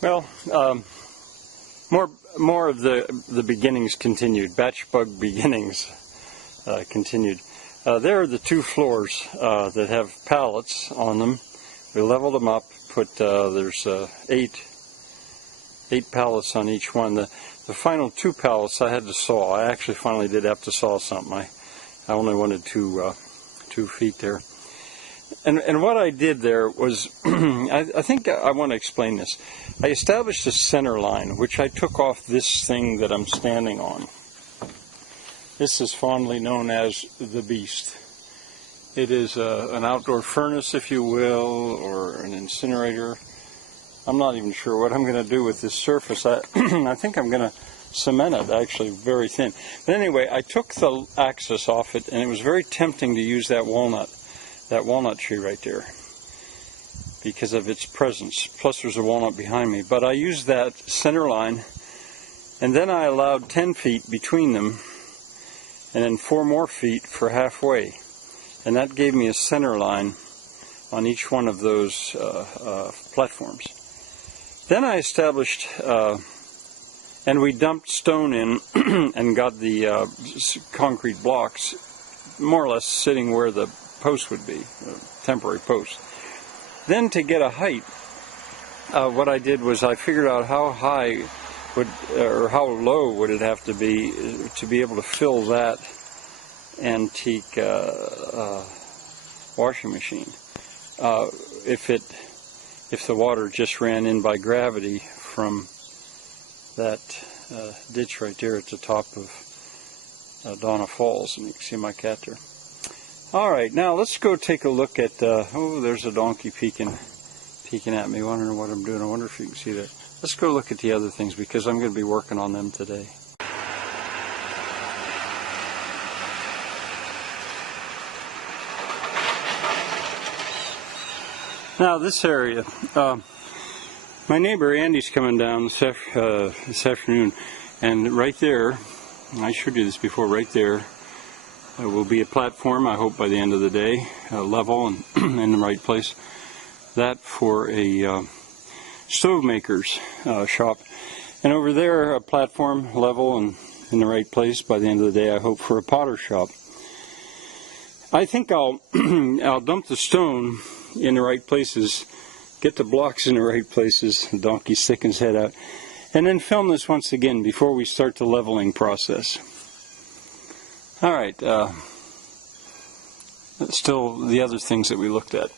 Well, more of the beginnings continued. Bachbug beginnings continued. There are the two floors that have pallets on them. We leveled them up. Put there's eight pallets on each one. The final two pallets I had to saw. I actually finally did have to saw something. I only wanted 2 feet there. And what I did there was, I think I want to explain this. I established a center line, which I took off this thing that I'm standing on. This is fondly known as the Beast. It is an outdoor furnace, if you will, or an incinerator. I'm not even sure what I'm going to do with this surface. I think I'm going to cement it, actually, very thin. But anyway, I took the axis off it, and it was very tempting to use that walnut tree right there because of its presence. Plus there's a walnut behind me. But I used that center line, and then I allowed 10 feet between them, and then 4 more feet for halfway. And that gave me a center line on each one of those platforms. Then I established, and we dumped stone in and got the concrete blocks more or less sitting where the post would be, a temporary post. Then to get a height, what I did was I figured out how high or how low would it have to be able to fill that antique washing machine. If the water just ran in by gravity from that ditch right there at the top of Donna Falls, and you can see my cat there. All right, now let's go take a look at, oh, there's a donkey peeking at me, wondering what I'm doing. I wonder if you can see that. Let's go look at the other things because I'm going to be working on them today. Now this area, my neighbor Andy's coming down this afternoon, and right there, I showed you this before, right there, will be a platform, I hope by the end of the day, level and in the right place. That for a stove maker's shop. And over there, a platform, level and in the right place by the end of the day, I hope, for a potter shop. I think I'll dump the stone in the right places, get the blocks in the right places, the donkey sticking his head out, and then film this once again before we start the leveling process. All right, still the other things that we looked at.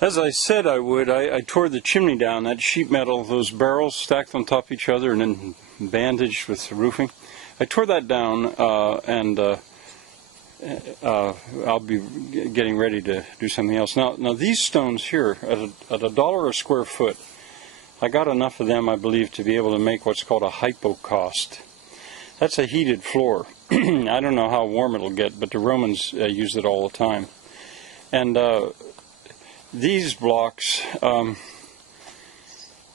As I said I would, I tore the chimney down, that sheet metal, those barrels stacked on top of each other and then bandaged with the roofing. I tore that down and I'll be getting ready to do something else. Now these stones here, at $1 a square foot, I got enough of them, I believe, to be able to make what's called a hypocaust. That's a heated floor. I don't know how warm it'll get, but the Romans used it all the time. And these blocks,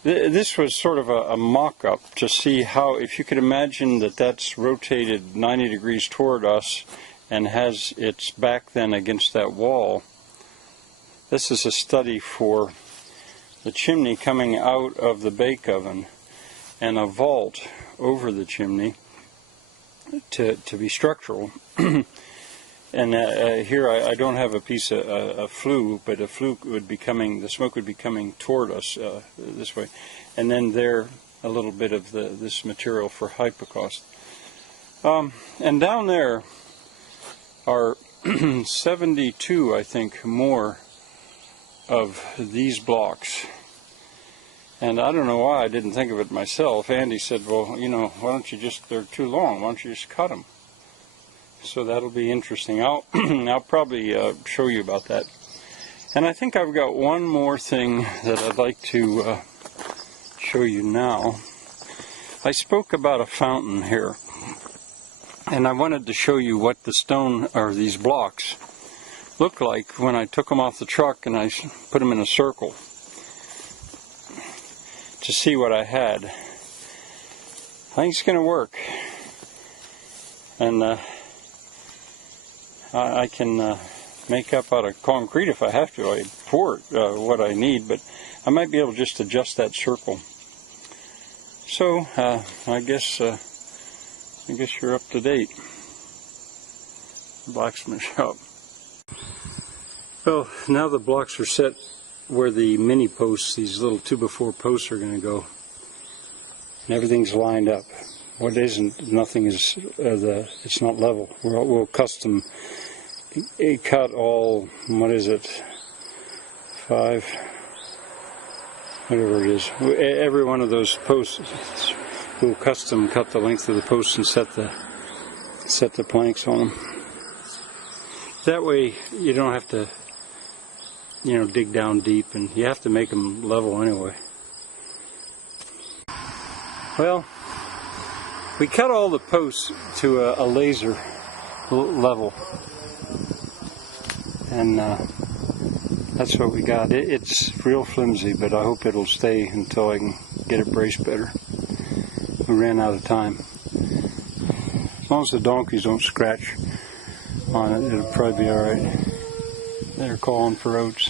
this was sort of a mock-up to see how, if you could imagine that that's rotated 90 degrees toward us and has its back then against that wall. This is a study for the chimney coming out of the bake oven and a vault over the chimney to be structural. And here I don't have a piece of a flue, but a flue would be coming, the smoke would be coming toward us this way. And then there a little bit of this material for hypocaust. And down there are 72, I think, more of these blocks. And I don't know why I didn't think of it myself. Andy said, well, you know, why don't you just, they're too long, why don't you just cut them? So that'll be interesting. I'll probably show you about that. And I think I've got one more thing that I'd like to show you now. I spoke about a fountain here, and I wanted to show you what the stone, or these blocks, looked like when I took them off the truck and I put them in a circle to see what I had. I think it's going to work. And I can make up out of concrete if I have to. I support what I need, but I might be able to just adjust that circle. So I guess you're up to date. Blacksmith shop. Well, now the blocks are set where the mini posts, these little 2x4 posts, are going to go, and everything's lined up. What isn't, nothing is, it's not level. We'll custom cut all, what is it, 5, whatever it is. Every one of those posts, we'll custom cut the length of the posts and set the planks on them. That way you don't have to, dig down deep, and you have to make them level anyway. Well, we cut all the posts to a laser level, and that's what we got. It's real flimsy, but I hope it'll stay until I can get it braced better. We ran out of time. As long as the donkeys don't scratch on it, it'll probably be alright. They're calling for oats.